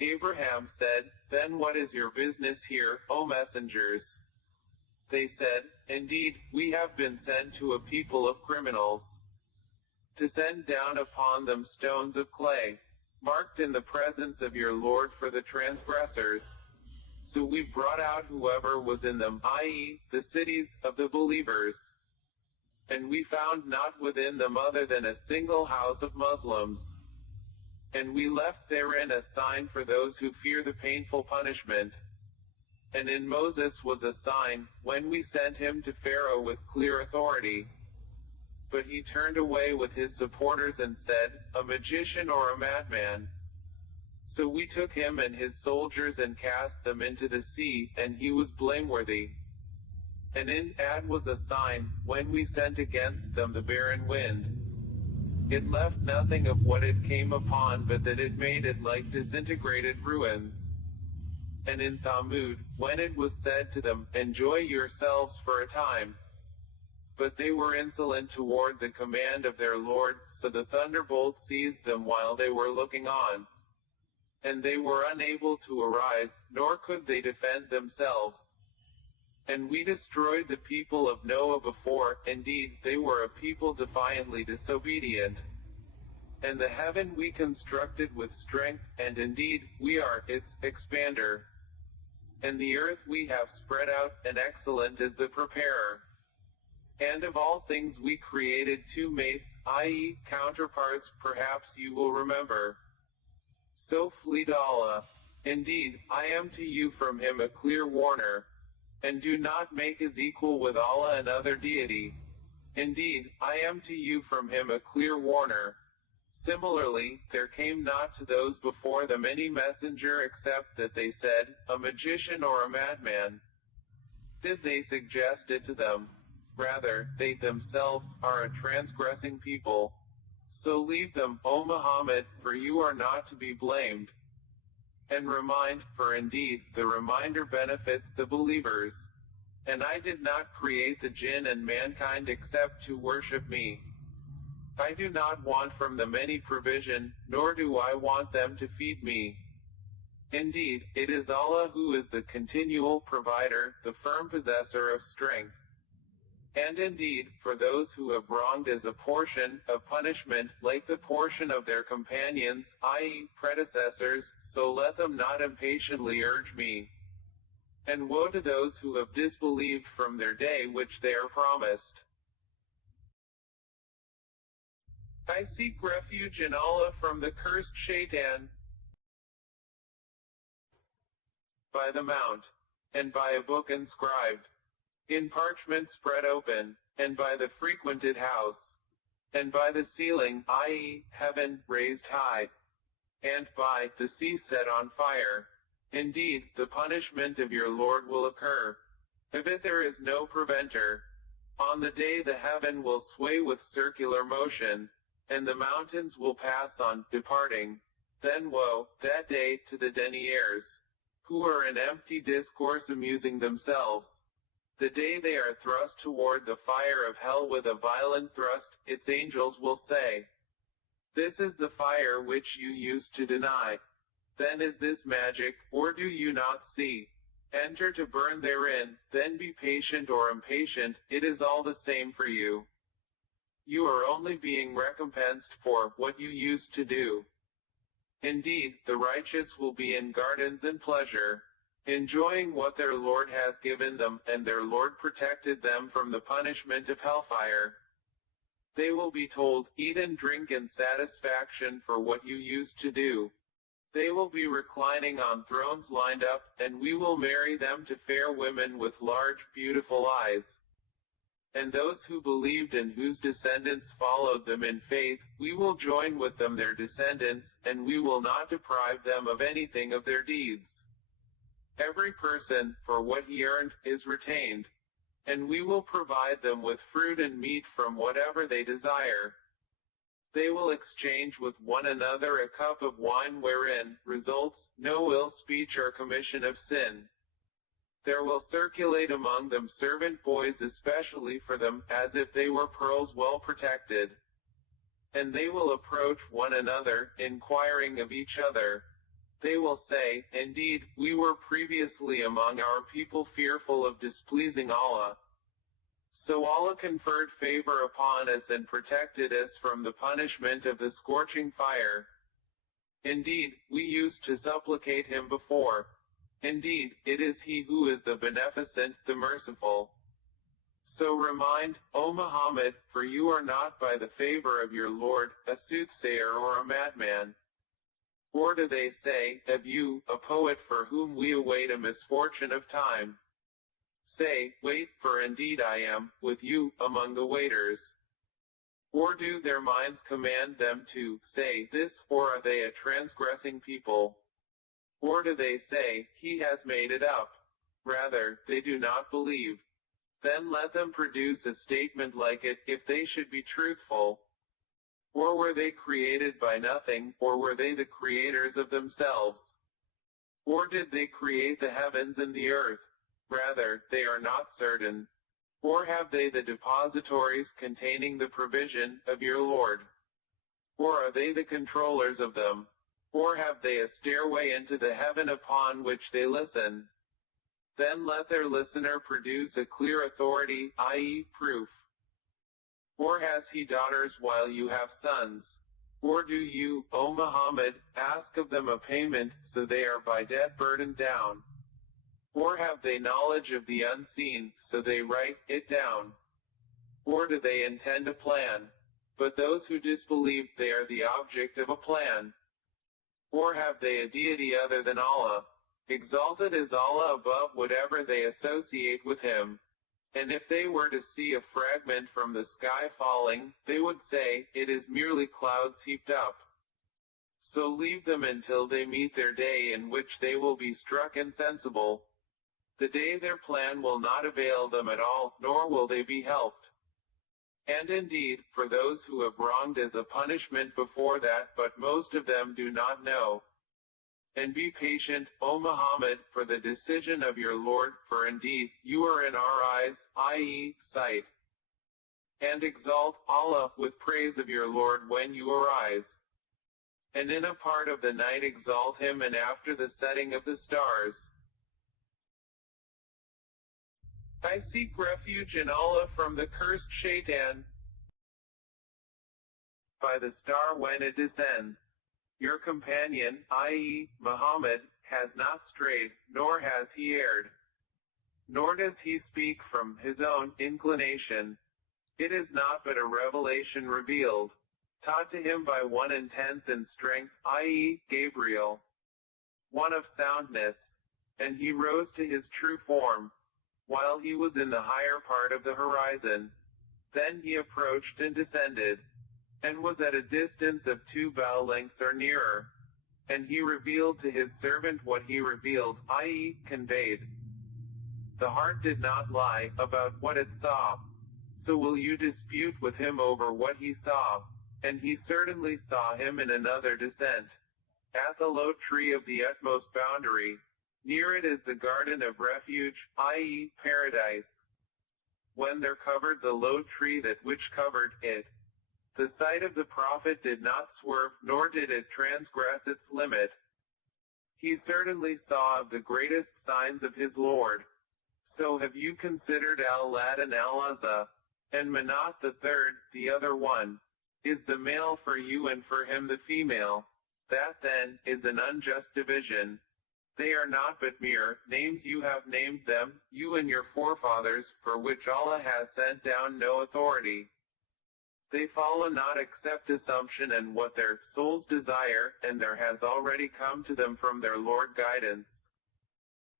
Abraham said, "Then what is your business here, O messengers?" They said, "Indeed, we have been sent to a people of criminals, to send down upon them stones of clay, marked in the presence of your Lord for the transgressors. So we brought out whoever was in them, i.e., the cities of the believers. And we found not within them other than a single house of Muslims. And we left therein a sign for those who fear the painful punishment. And in Moses was a sign, when we sent him to Pharaoh with clear authority. But he turned away with his supporters and said, a magician or a madman. So we took him and his soldiers and cast them into the sea, and he was blameworthy. And in Ad was a sign, when we sent against them the barren wind. It left nothing of what it came upon, but that it made it like disintegrated ruins. And in Thamud, when it was said to them, enjoy yourselves for a time. But they were insolent toward the command of their Lord, so the thunderbolt seized them while they were looking on. And they were unable to arise, nor could they defend themselves. And we destroyed the people of Noah before, indeed, they were a people defiantly disobedient. And the heaven we constructed with strength, and indeed, we are its expander. And the earth we have spread out, and excellent is the preparer. And of all things we created two mates, i.e., counterparts, perhaps you will remember. So flee to Allah. Indeed, I am to you from him a clear warner. And do not make his equal with Allah another deity. Indeed, I am to you from him a clear warner. Similarly, there came not to those before them any messenger except that they said, a magician or a madman. Did they suggest it to them? Rather, they themselves are a transgressing people. So leave them, O Muhammad, for you are not to be blamed. And remind, for indeed, the reminder benefits the believers. And I did not create the jinn and mankind except to worship me. I do not want from them any provision, nor do I want them to feed me. Indeed, it is Allah who is the continual provider, the firm possessor of strength. And indeed, for those who have wronged is a portion of punishment, like the portion of their companions, i.e., predecessors, so let them not impatiently urge me. And woe to those who have disbelieved from their day which they are promised. I seek refuge in Allah from the cursed shaitan, by the mount, and by a book inscribed in parchment spread open, and by the frequented house, and by the ceiling, i.e., heaven, raised high, and by the sea set on fire. Indeed, the punishment of your Lord will occur. Of it there is no preventer. On the day the heaven will sway with circular motion, and the mountains will pass on, departing. Then woe, that day, to the deniers, who are in empty discourse amusing themselves. The day they are thrust toward the fire of hell with a violent thrust, its angels will say, this is the fire which you used to deny. Then is this magic, or do you not see? Enter to burn therein, then be patient or impatient, it is all the same for you. You are only being recompensed for what you used to do. Indeed, the righteous will be in gardens and pleasure, enjoying what their Lord has given them, and their Lord protected them from the punishment of hellfire. They will be told, eat and drink in satisfaction for what you used to do. They will be reclining on thrones lined up, and we will marry them to fair women with large, beautiful eyes. And those who believed and whose descendants followed them in faith, we will join with them their descendants, and we will not deprive them of anything of their deeds. Every person, for what he earned, is retained. And we will provide them with fruit and meat from whatever they desire. They will exchange with one another a cup of wine wherein results no ill speech or commission of sin. There will circulate among them servant boys especially for them, as if they were pearls well protected. And they will approach one another, inquiring of each other. They will say, indeed, we were previously among our people fearful of displeasing Allah. So Allah conferred favor upon us and protected us from the punishment of the scorching fire. Indeed, we used to supplicate him before. Indeed, it is he who is the beneficent, the merciful. So remind, O Muhammad, for you are not by the favor of your Lord, a soothsayer or a madman. Or do they say, of you, a poet for whom we await a misfortune of time? Say, wait, for indeed I am, with you, among the waiters. Or do their minds command them to say this, or are they a transgressing people? Or do they say, he has made it up? Rather, they do not believe. Then let them produce a statement like it, if they should be truthful. Or were they created by nothing, or were they the creators of themselves? Or did they create the heavens and the earth? Rather, they are not certain. Or have they the depositories containing the provision of your Lord? Or are they the controllers of them? Or have they a stairway into the heaven upon which they listen? Then let their listener produce a clear authority, i.e., proof. Or has he daughters while you have sons? Or do you, O Muhammad, ask of them a payment, so they are by debt burdened down? Or have they knowledge of the unseen, so they write it down? Or do they intend a plan? But those who disbelieve, they are the object of a plan. Or have they a deity other than Allah? Exalted is Allah above whatever they associate with him. And if they were to see a fragment from the sky falling, they would say, it is merely clouds heaped up. So leave them until they meet their day in which they will be struck insensible. The day their plan will not avail them at all, nor will they be helped. And indeed, for those who have wronged is a punishment before that, but most of them do not know. And be patient, O Muhammad, for the decision of your Lord, for indeed, you are in our eyes, i.e., sight. And exalt Allah with praise of your Lord when you arise. And in a part of the night exalt him, and after the setting of the stars. I seek refuge in Allah from the cursed shaitan, by the star when it descends. Your companion, i.e., Muhammad, has not strayed, nor has he erred. Nor does he speak from his own inclination. It is not but a revelation revealed, taught to him by one intense in strength, i.e., Gabriel, one of soundness. And he rose to his true form, while he was in the higher part of the horizon. Then he approached and descended, and was at a distance of 2 bow lengths or nearer. And he revealed to his servant what he revealed, i.e., conveyed. The heart did not lie about what it saw. So will you dispute with him over what he saw? And he certainly saw him in another descent, at the low tree of the utmost boundary. Near it is the garden of refuge, i.e., paradise. When there covered the low tree that which covered it, the sight of the Prophet did not swerve, nor did it transgress its limit. He certainly saw of the greatest signs of his Lord. So have you considered Al-Lat and Al-Uzza, and Manat the third, the other one, is the male for you and for him the female? That then, is an unjust division. They are not but mere names you have named them, you and your forefathers, for which Allah has sent down no authority. They follow not except assumption and what their souls desire, and there has already come to them from their Lord guidance.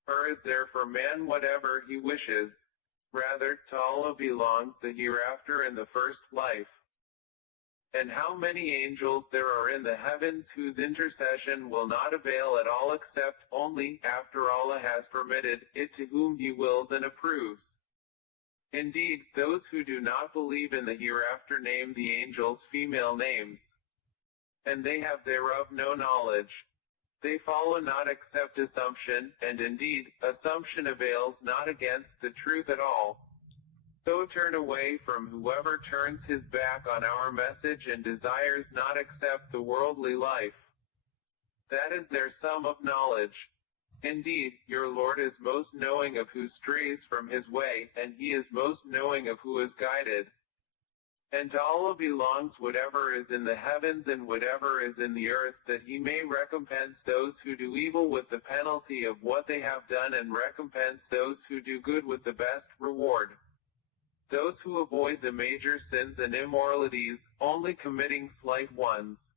Or is there for man whatever he wishes? Rather, to Allah belongs the hereafter and the first life. And how many angels there are in the heavens whose intercession will not avail at all except only after Allah has permitted it to whom he wills and approves. Indeed, those who do not believe in the hereafter name the angels female names, and they have thereof no knowledge. They follow not except assumption, and indeed, assumption avails not against the truth at all. So turn away from whoever turns his back on our message and desires not except the worldly life. That is their sum of knowledge. Indeed, your Lord is most knowing of who strays from his way, and he is most knowing of who is guided. And to Allah belongs whatever is in the heavens and whatever is in the earth, that he may recompense those who do evil with the penalty of what they have done and recompense those who do good with the best reward. Those who avoid the major sins and immoralities, only committing slight ones.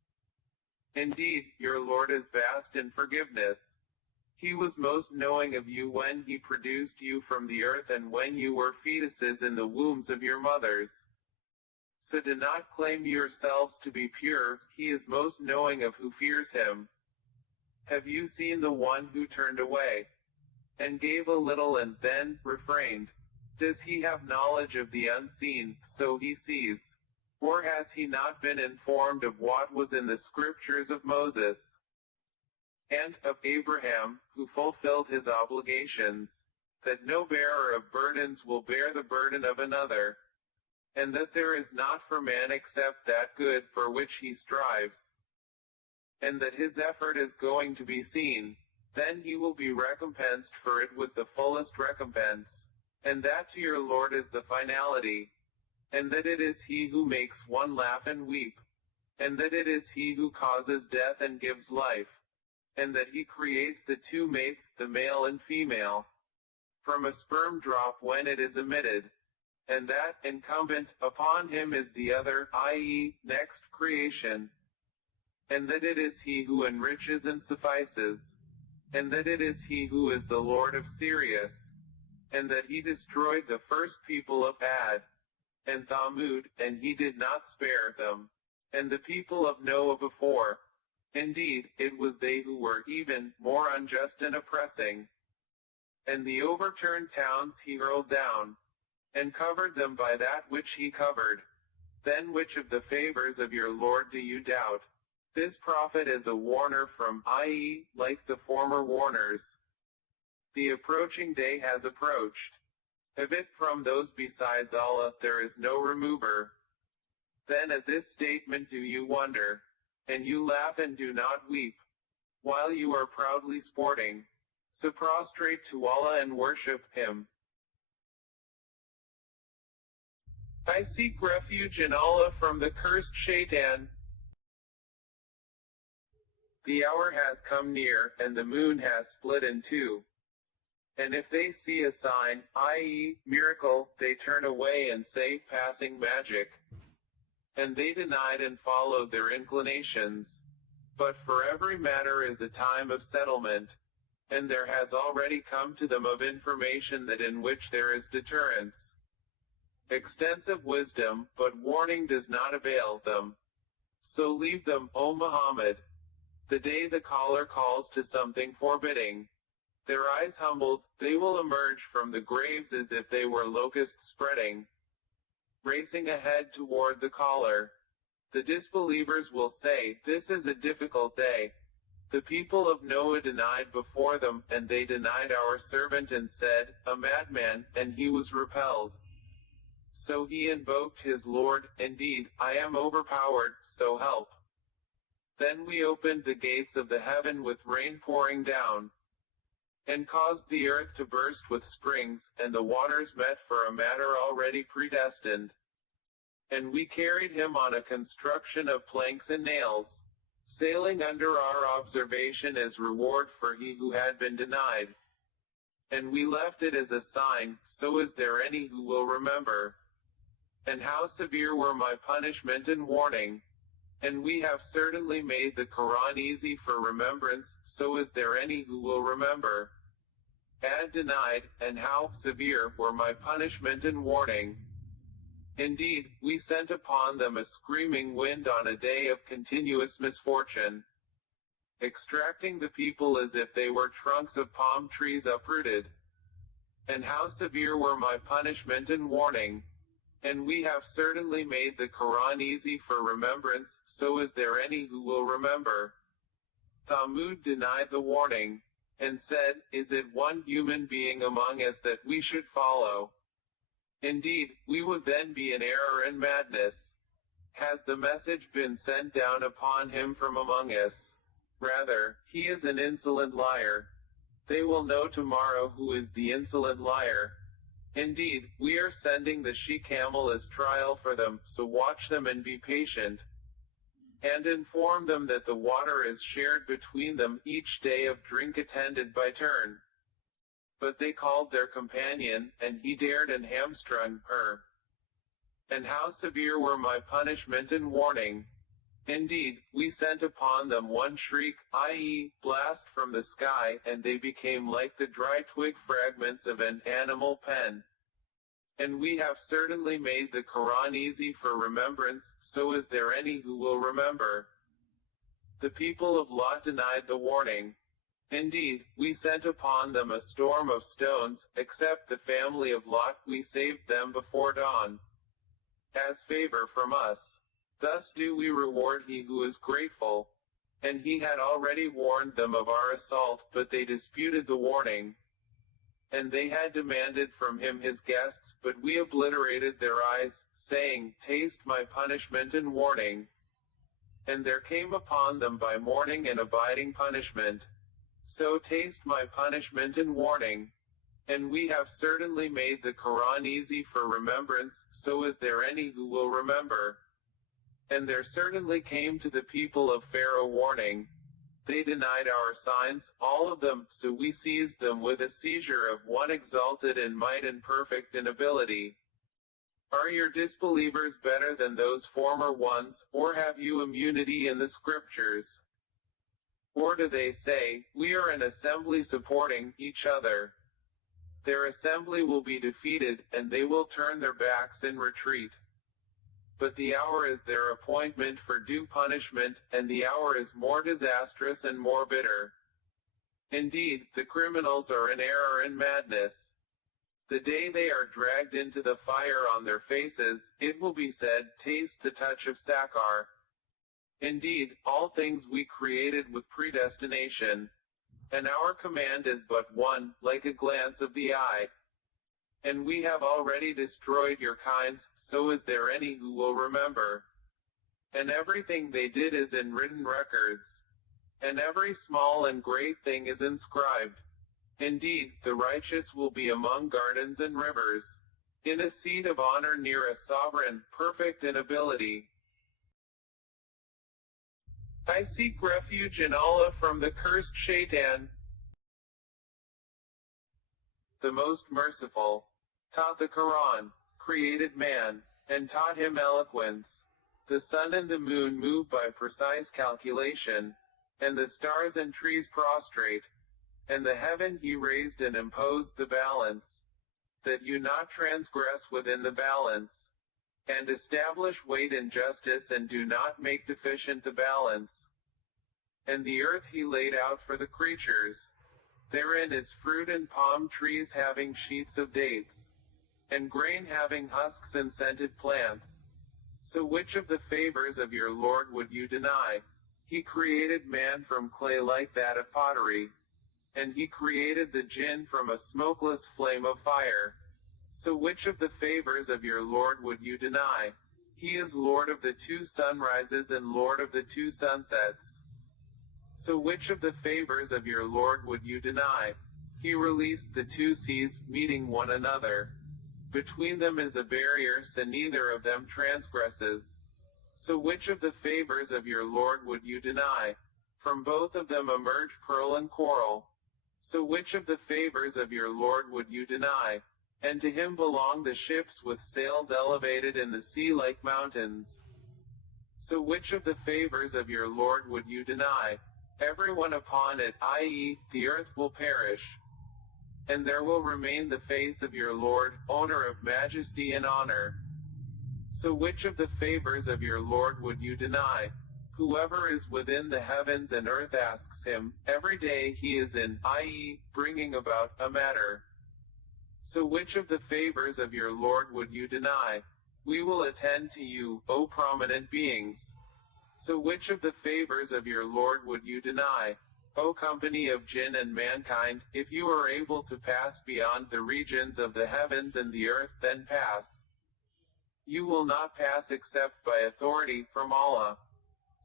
Indeed, your Lord is vast in forgiveness. He was most knowing of you when he produced you from the earth and when you were fetuses in the wombs of your mothers. So do not claim yourselves to be pure, he is most knowing of who fears him. Have you seen the one who turned away and gave a little and then refrained? Does he have knowledge of the unseen, so he sees? Or has he not been informed of what was in the scriptures of Moses and of Abraham, who fulfilled his obligations, that no bearer of burdens will bear the burden of another, and that there is not for man except that good for which he strives, and that his effort is going to be seen, then he will be recompensed for it with the fullest recompense, and that to your Lord is the finality, and that it is he who makes one laugh and weep, and that it is he who causes death and gives life, and that he creates the two mates, the male and female, from a sperm drop when it is emitted, and that incumbent upon him is the other, i.e., next creation, and that it is he who enriches and suffices, and that it is he who is the Lord of Sirius, and that he destroyed the first people of Ad and Thamud, and he did not spare them, and the people of Noah before. Indeed, it was they who were even more unjust and oppressing. And the overturned towns he hurled down, and covered them by that which he covered. Then which of the favors of your Lord do you doubt? This prophet is a warner from, i.e., like the former warners. The approaching day has approached. Of it from those besides Allah there is no remover. Then at this statement do you wonder, and you laugh and do not weep, while you are proudly sporting. So prostrate to Allah and worship him. I seek refuge in Allah from the cursed shaitan. The hour has come near, and the moon has split in two. And if they see a sign, i.e., miracle, they turn away and say, passing magic. And they denied and followed their inclinations. But for every matter is a time of settlement, and there has already come to them of information that in which there is deterrence. Extensive wisdom, but warning does not avail them. So leave them, O Muhammad. The day the caller calls to something forbidding, their eyes humbled, they will emerge from the graves as if they were locusts spreading, racing ahead toward the caller. The disbelievers will say, this is a difficult day. The people of Noah denied before them, and they denied our servant and said, a madman, and he was repelled. So he invoked his Lord, indeed, I am overpowered, so help. Then we opened the gates of the heaven with rain pouring down, and caused the earth to burst with springs, and the waters met for a matter already predestined. And we carried him on a construction of planks and nails, sailing under our observation as reward for he who had been denied. And we left it as a sign, so is there any who will remember? And how severe were my punishment and warning? And we have certainly made the Qur'an easy for remembrance, so is there any who will remember? Ad denied, and how severe were my punishment and warning? Indeed, we sent upon them a screaming wind on a day of continuous misfortune, extracting the people as if they were trunks of palm trees uprooted. And how severe were my punishment and warning? And we have certainly made the Qur'an easy for remembrance, so is there any who will remember? Thamud denied the warning, and said, is it one human being among us that we should follow? Indeed, we would then be in error and madness. Has the message been sent down upon him from among us? Rather, he is an insolent liar. They will know tomorrow who is the insolent liar. Indeed, we are sending the she-camel as trial for them, so watch them and be patient. And inform them that the water is shared between them, each day of drink attended by turn. But they called their companion, and he dared and hamstrung her. And how severe were my punishment and warning! Indeed, we sent upon them one shriek, i.e., blast from the sky, and they became like the dry twig fragments of an animal pen. And we have certainly made the Qur'an easy for remembrance, so is there any who will remember? The people of Lot denied the warning. Indeed, we sent upon them a storm of stones, except the family of Lot, we saved them before dawn. As favor from us. Thus do we reward he who is grateful. And he had already warned them of our assault, but they disputed the warning. And they had demanded from him his guests, but we obliterated their eyes, saying, taste my punishment and warning. And there came upon them by morning an abiding punishment. So taste my punishment and warning. And we have certainly made the Qur'an easy for remembrance, so is there any who will remember? And there certainly came to the people of Pharaoh warning. They denied our signs, all of them, so we seized them with a seizure of one exalted in might and perfect in ability. Are your disbelievers better than those former ones, or have you immunity in the scriptures? Or do they say, we are an assembly supporting each other? Their assembly will be defeated, and they will turn their backs in retreat. But the hour is their appointment for due punishment, and the hour is more disastrous and more bitter. Indeed, the criminals are in error and madness. The day they are dragged into the fire on their faces, it will be said, taste the touch of Sakar. Indeed, all things we created with predestination. And our command is but one, like a glance of the eye. And we have already destroyed your kinds, so is there any who will remember? And everything they did is in written records. And every small and great thing is inscribed. Indeed, the righteous will be among gardens and rivers, in a seat of honor near a sovereign, perfect in ability. I seek refuge in Allah from the cursed Shaitan. The most merciful taught the Quran, created man, and taught him eloquence. The sun and the moon move by precise calculation, and the stars and trees prostrate, and the heaven he raised and imposed the balance, that you not transgress within the balance, and establish weight and justice and do not make deficient the balance. And the earth he laid out for the creatures. Therein is fruit and palm trees having sheaths of dates, and grain having husks and scented plants. So which of the favors of your Lord would you deny? He created man from clay like that of pottery, and he created the jinn from a smokeless flame of fire. So which of the favors of your Lord would you deny? He is Lord of the two sunrises and Lord of the two sunsets. So which of the favors of your Lord would you deny? He released the two seas, meeting one another. Between them is a barrier, so neither of them transgresses. So which of the favors of your Lord would you deny? From both of them emerge pearl and coral. So which of the favors of your Lord would you deny? And to him belong the ships with sails elevated in the sea like mountains. So which of the favors of your Lord would you deny? Everyone upon it, i.e., the earth will perish. And there will remain the face of your Lord, owner of majesty and honor. So which of the favors of your Lord would you deny? Whoever is within the heavens and earth asks him, every day he is in, i.e., bringing about, a matter. So which of the favors of your Lord would you deny? We will attend to you, O prominent beings. So which of the favors of your Lord would you deny? O company of jinn and mankind, if you are able to pass beyond the regions of the heavens and the earth, then pass. You will not pass except by authority from Allah.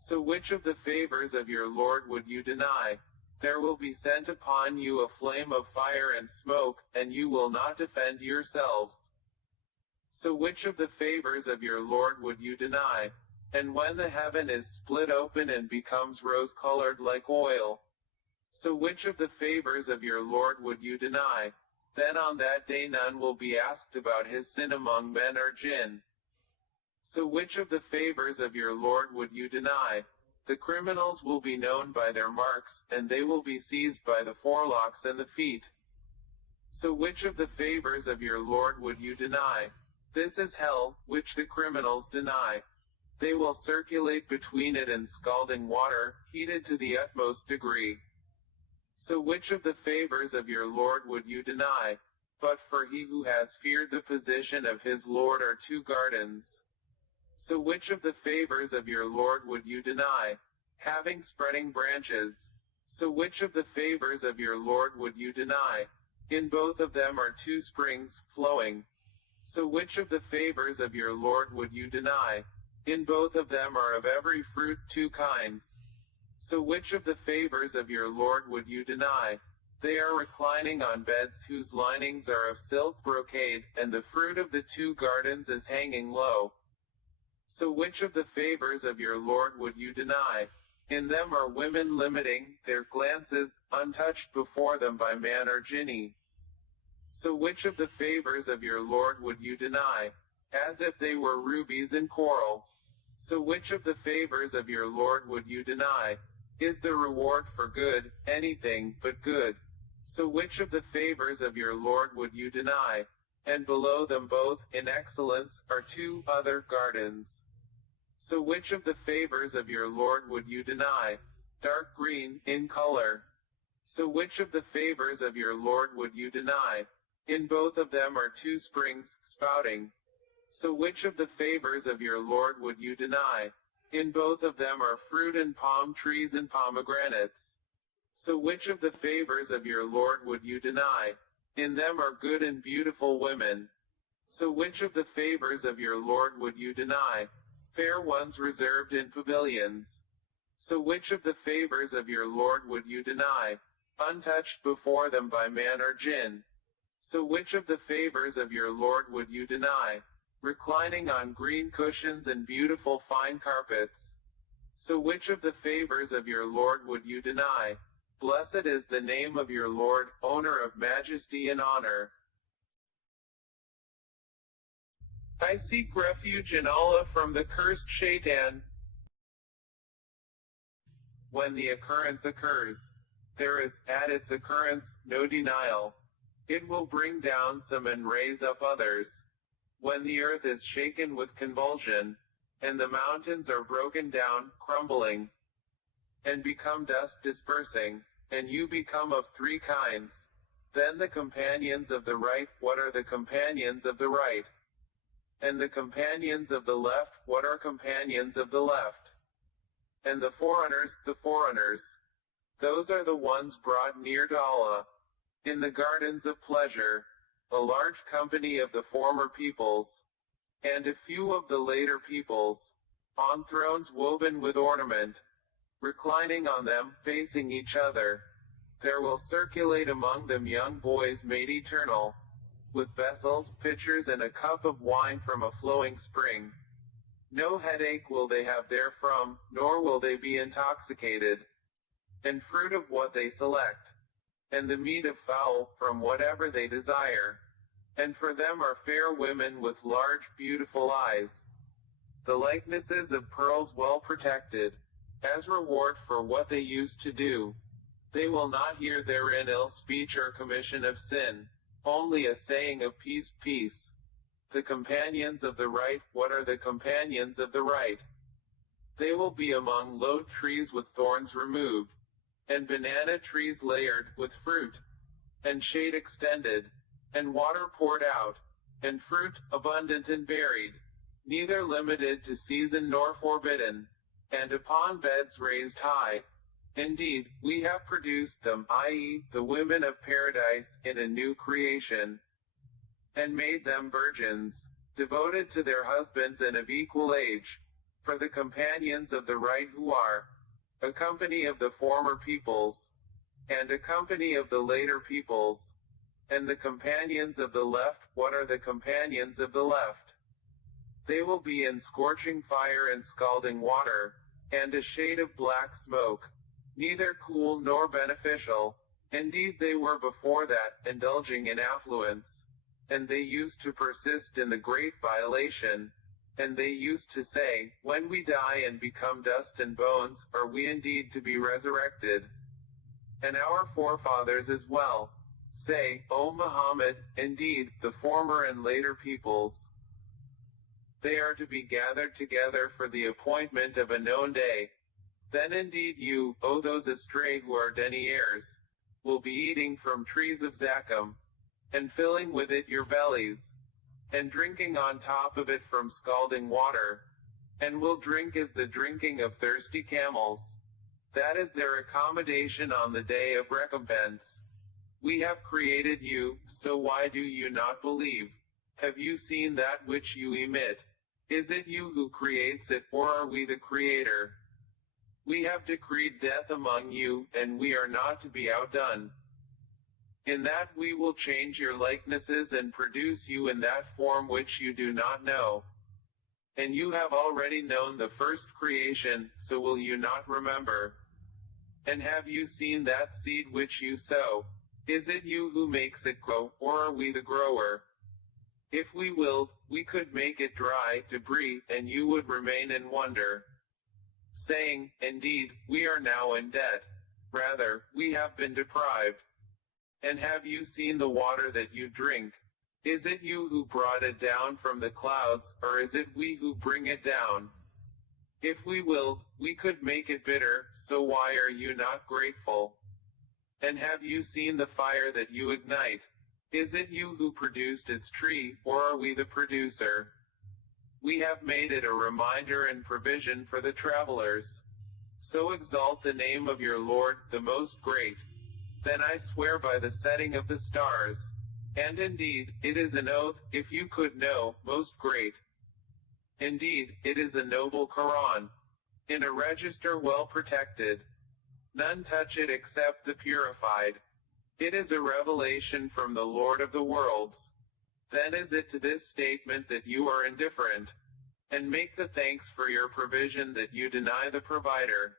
So which of the favors of your Lord would you deny? There will be sent upon you a flame of fire and smoke, and you will not defend yourselves. So which of the favors of your Lord would you deny? And when the heaven is split open and becomes rose-colored like oil, so which of the favors of your Lord would you deny? Then on that day none will be asked about his sin among men or jinn. So which of the favors of your Lord would you deny? The criminals will be known by their marks, and they will be seized by the forelocks and the feet. So which of the favors of your Lord would you deny? This is hell, which the criminals deny. They will circulate between it and scalding water, heated to the utmost degree. So which of the favors of your Lord would you deny? But for he who has feared the position of his Lord are two gardens. So which of the favors of your Lord would you deny? Having spreading branches. So which of the favors of your Lord would you deny? In both of them are two springs, flowing. So which of the favors of your Lord would you deny? In both of them are of every fruit two kinds. So which of the favors of your Lord would you deny? They are reclining on beds whose linings are of silk brocade, and the fruit of the two gardens is hanging low. So which of the favors of your Lord would you deny? In them are women limiting their glances, untouched before them by man or jinni. So which of the favors of your Lord would you deny? As if they were rubies and coral. So which of the favors of your Lord would you deny? Is the reward for good, anything but good? So which of the favors of your Lord would you deny? And below them both, in excellence, are two other gardens. So which of the favors of your Lord would you deny? Dark green, in color. So which of the favors of your Lord would you deny? In both of them are two springs, spouting. So which of the favors of your Lord would you deny? In both of them are fruit and palm trees and pomegranates. So which of the favors of your Lord would you deny? In them are good and beautiful women. So which of the favors of your Lord would you deny? Fair ones reserved in pavilions. So which of the favors of your Lord would you deny? Untouched before them by man or jinn. So which of the favors of your Lord would you deny? Reclining on green cushions and beautiful fine carpets. So which of the favors of your Lord would you deny? Blessed is the name of your Lord, owner of majesty and honor. I seek refuge in Allah from the cursed shaitan. When the occurrence occurs, there is, at its occurrence, no denial. It will bring down some and raise up others. When the earth is shaken with convulsion, and the mountains are broken down, crumbling, and become dust dispersing, and you become of three kinds. Then the companions of the right, what are the companions of the right? And the companions of the left, what are companions of the left? And the forerunners. Those are the ones brought near to Allah. In the gardens of pleasure, a large company of the former peoples, and a few of the later peoples, on thrones woven with ornament, reclining on them, facing each other. There will circulate among them young boys made eternal, with vessels, pitchers and a cup of wine from a flowing spring. No headache will they have therefrom, nor will they be intoxicated. And fruit of what they select, and the meat of fowl, from whatever they desire. And for them are fair women with large, beautiful eyes, the likenesses of pearls well protected, as reward for what they used to do. They will not hear therein ill speech or commission of sin, only a saying of peace, peace. The companions of the right, what are the companions of the right? They will be among low trees with thorns removed, and banana trees layered with fruit, and shade extended, and water poured out, and fruit abundant and varied, neither limited to season nor forbidden, and upon beds raised high. Indeed, we have produced them, i.e., the women of paradise, in a new creation, and made them virgins, devoted to their husbands and of equal age. for the companions of the right who are a company of the former peoples, and a company of the later peoples, and the companions of the left. What are the companions of the left? They will be in scorching fire and scalding water, and a shade of black smoke, neither cool nor beneficial. Indeed they were before that, indulging in affluence, and they used to persist in the great violation, and they used to say, when we die and become dust and bones, are we indeed to be resurrected? And our forefathers as well say, O Muhammad, indeed, the former and later peoples, they are to be gathered together for the appointment of a known day. Then indeed you, O those astray who are deniers, will be eating from trees of zakum, and filling with it your bellies, and drinking on top of it from scalding water, and will drink as the drinking of thirsty camels. That is their accommodation on the day of recompense. We have created you, so why do you not believe? Have you seen that which you emit? Is it you who creates it, or are we the creator? We have decreed death among you, and we are not to be outdone. In that we will change your likenesses and produce you in that form which you do not know. And you have already known the first creation, so will you not remember? And have you seen that seed which you sow? Is it you who makes it grow, or are we the grower? If we willed, we could make it dry, debris, and you would remain in wonder, saying, indeed, we are now in debt. Rather, we have been deprived. And have you seen the water that you drink? Is it you who brought it down from the clouds, or is it we who bring it down? If we willed, we could make it bitter, so why are you not grateful? And have you seen the fire that you ignite? Is it you who produced its tree, or are we the producer? We have made it a reminder and provision for the travelers. So exalt the name of your Lord, the Most Great. Then I swear by the setting of the stars. And indeed, it is an oath, if you could know, Most Great. Indeed, it is a noble Qur'an, in a register well protected. None touch it except the purified. It is a revelation from the Lord of the worlds. Then is it to this statement that you are indifferent, and make the thanks for your provision that you deny the provider.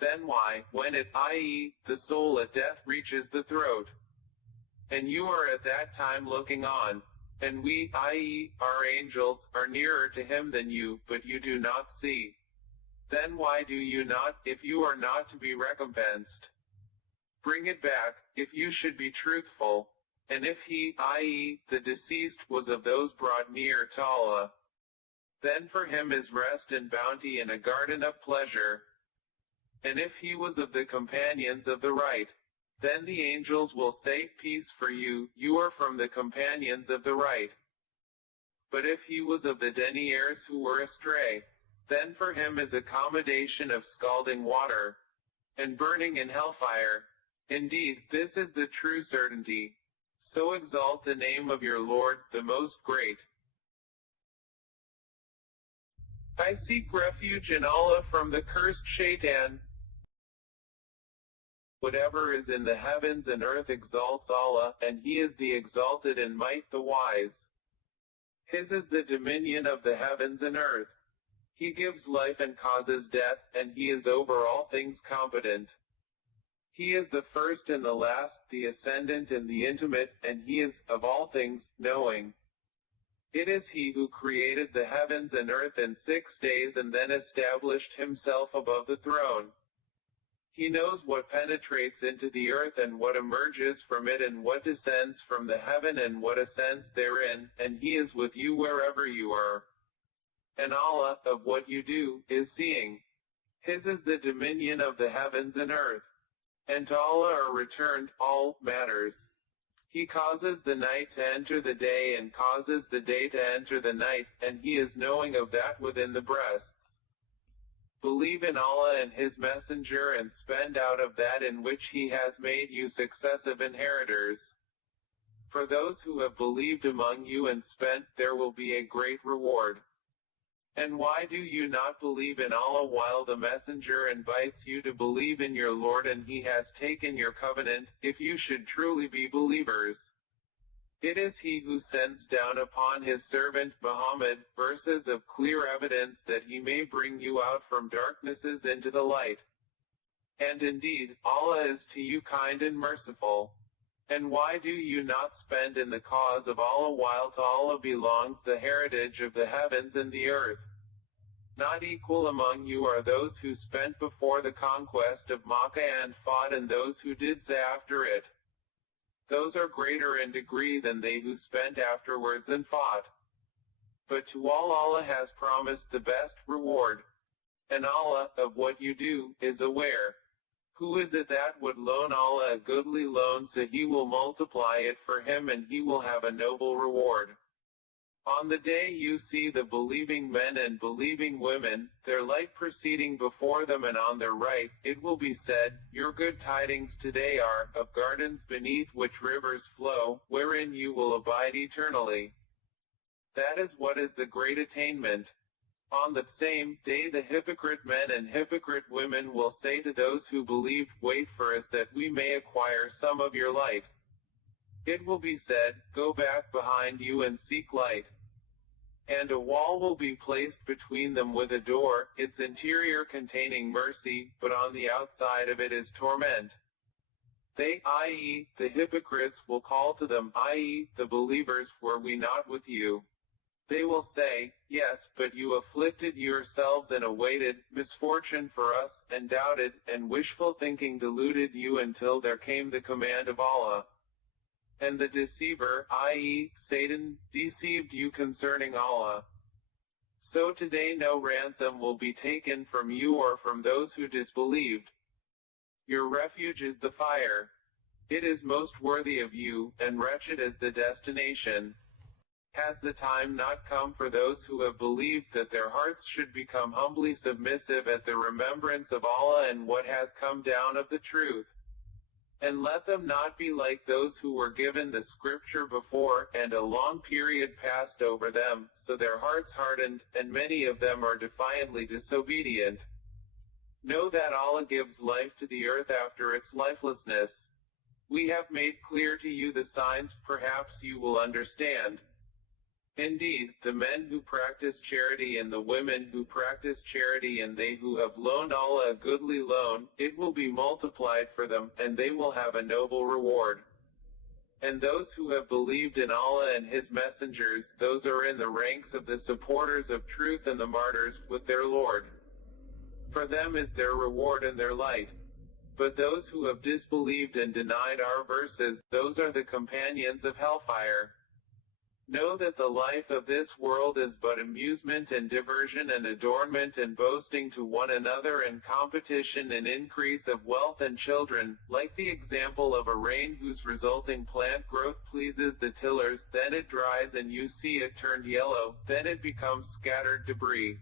Then why, when it, i.e., the soul at death reaches the throat, and you are at that time looking on, and we, i.e., our angels, are nearer to him than you, but you do not see. Then why do you not, if you are not to be recompensed? Bring it back, if you should be truthful, and if he, i.e., the deceased, was of those brought near to Allah, then for him is rest and bounty and a garden of pleasure. And if he was of the companions of the right, then the angels will say, peace for you, you are from the companions of the right. But if he was of the deniers who were astray, then for him is accommodation of scalding water, and burning in hellfire. Indeed, this is the true certainty. So exalt the name of your Lord, the Most Great. I seek refuge in Allah from the cursed Shaitan. Whatever is in the heavens and earth exalts Allah, and He is the exalted in might, the wise. His is the dominion of the heavens and earth. He gives life and causes death, and He is over all things competent. He is the first and the last, the ascendant and the intimate, and He is, of all things, knowing. It is He who created the heavens and earth in 6 days and then established Himself above the throne. He knows what penetrates into the earth and what emerges from it and what descends from the heaven and what ascends therein, and He is with you wherever you are. And Allah, of what you do, is seeing. His is the dominion of the heavens and earth. And to Allah are returned all matters. He causes the night to enter the day and causes the day to enter the night, and He is knowing of that within the breasts. Believe in Allah and His Messenger and spend out of that in which He has made you successive inheritors. For those who have believed among you and spent, there will be a great reward. And why do you not believe in Allah while the Messenger invites you to believe in your Lord and He has taken your covenant, if you should truly be believers? It is He who sends down upon His servant Muhammad verses of clear evidence that He may bring you out from darknesses into the light. And indeed, Allah is to you kind and merciful. And why do you not spend in the cause of Allah while to Allah belongs the heritage of the heavens and the earth? Not equal among you are those who spent before the conquest of Makkah and fought and those who did so after it. Those are greater in degree than they who spent afterwards and fought. But to all Allah has promised the best reward. And Allah, of what you do, is aware. Who is it that would loan Allah a goodly loan so He will multiply it for him and he will have a noble reward? On the day you see the believing men and believing women, their light proceeding before them and on their right, it will be said, your good tidings today are, of gardens beneath which rivers flow, wherein you will abide eternally. That is what is the great attainment. On the same day the hypocrite men and hypocrite women will say to those who believed, wait for us that we may acquire some of your light. It will be said, go back behind you and seek light. And a wall will be placed between them with a door, its interior containing mercy, but on the outside of it is torment. They, i.e., the hypocrites, will call to them, i.e., the believers, were we not with you? They will say, yes, but you afflicted yourselves and awaited misfortune for us, and doubted, and wishful thinking deluded you until there came the command of Allah. And the deceiver, i.e., Satan, deceived you concerning Allah. So today no ransom will be taken from you or from those who disbelieved. Your refuge is the fire. It is most worthy of you, and wretched is the destination. Has the time not come for those who have believed that their hearts should become humbly submissive at the remembrance of Allah and what has come down of the truth? And let them not be like those who were given the scripture before, and a long period passed over them, so their hearts hardened, and many of them are defiantly disobedient. Know that Allah gives life to the earth after its lifelessness. We have made clear to you the signs, perhaps you will understand. Indeed, the men who practice charity and the women who practice charity and they who have loaned Allah a goodly loan, it will be multiplied for them, and they will have a noble reward. And those who have believed in Allah and His messengers, those are in the ranks of the supporters of truth and the martyrs, with their Lord. For them is their reward and their light. But those who have disbelieved and denied our verses, those are the companions of hellfire. Know that the life of this world is but amusement and diversion and adornment and boasting to one another and competition and increase of wealth and children, like the example of a rain whose resulting plant growth pleases the tillers, then it dries and you see it turned yellow, then it becomes scattered debris.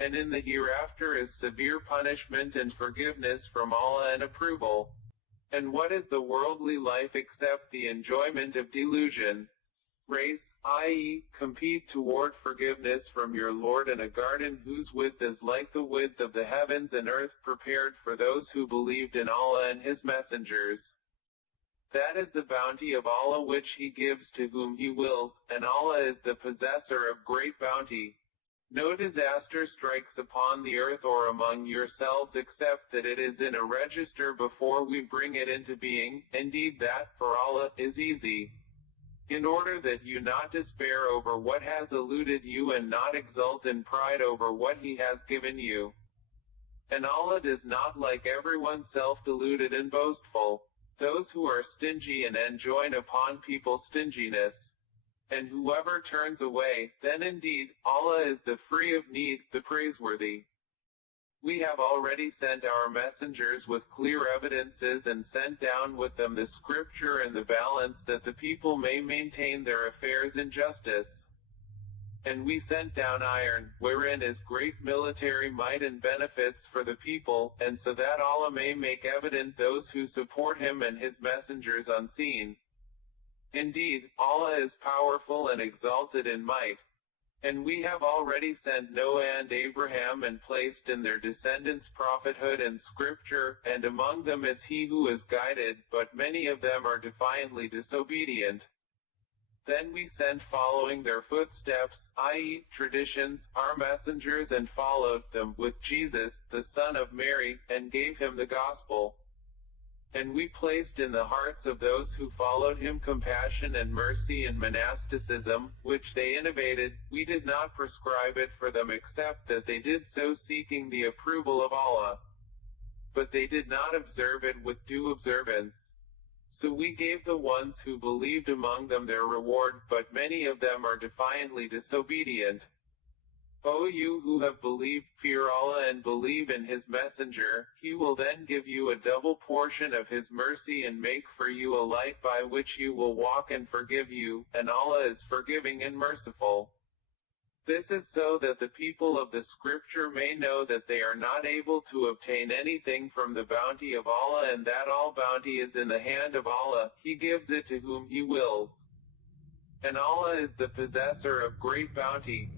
And in the hereafter is severe punishment and forgiveness from Allah and approval. And what is the worldly life except the enjoyment of delusion? Race, i.e., compete toward forgiveness from your Lord and a garden whose width is like the width of the heavens and earth prepared for those who believed in Allah and His messengers. That is the bounty of Allah which He gives to whom He wills, and Allah is the possessor of great bounty. No disaster strikes upon the earth or among yourselves except that it is in a register before we bring it into being, indeed that, for Allah, is easy. In order that you not despair over what has eluded you and not exult in pride over what He has given you. And Allah does not like everyone self-deluded and boastful, those who are stingy and enjoin upon people stinginess. And whoever turns away, then indeed, Allah is the free of need, the praiseworthy. We have already sent our messengers with clear evidences and sent down with them the scripture and the balance that the people may maintain their affairs in justice. And we sent down iron, wherein is great military might and benefits for the people, and so that Allah may make evident those who support Him and His messengers unseen. Indeed, Allah is powerful and exalted in might. And we have already sent Noah and Abraham and placed in their descendants prophethood and scripture, and among them is he who is guided, but many of them are defiantly disobedient. Then we sent following their footsteps, i.e., traditions, our messengers and followed them with Jesus, the son of Mary, and gave him the gospel. And we placed in the hearts of those who followed him compassion and mercy and monasticism, which they innovated. We did not prescribe it for them except that they did so seeking the approval of Allah. But they did not observe it with due observance. So we gave the ones who believed among them their reward, but many of them are defiantly disobedient. O you who have believed, fear Allah and believe in His Messenger, He will then give you a double portion of His mercy and make for you a light by which you will walk and forgive you, and Allah is forgiving and merciful. This is so that the people of the scripture may know that they are not able to obtain anything from the bounty of Allah and that all bounty is in the hand of Allah, He gives it to whom He wills. And Allah is the possessor of great bounty.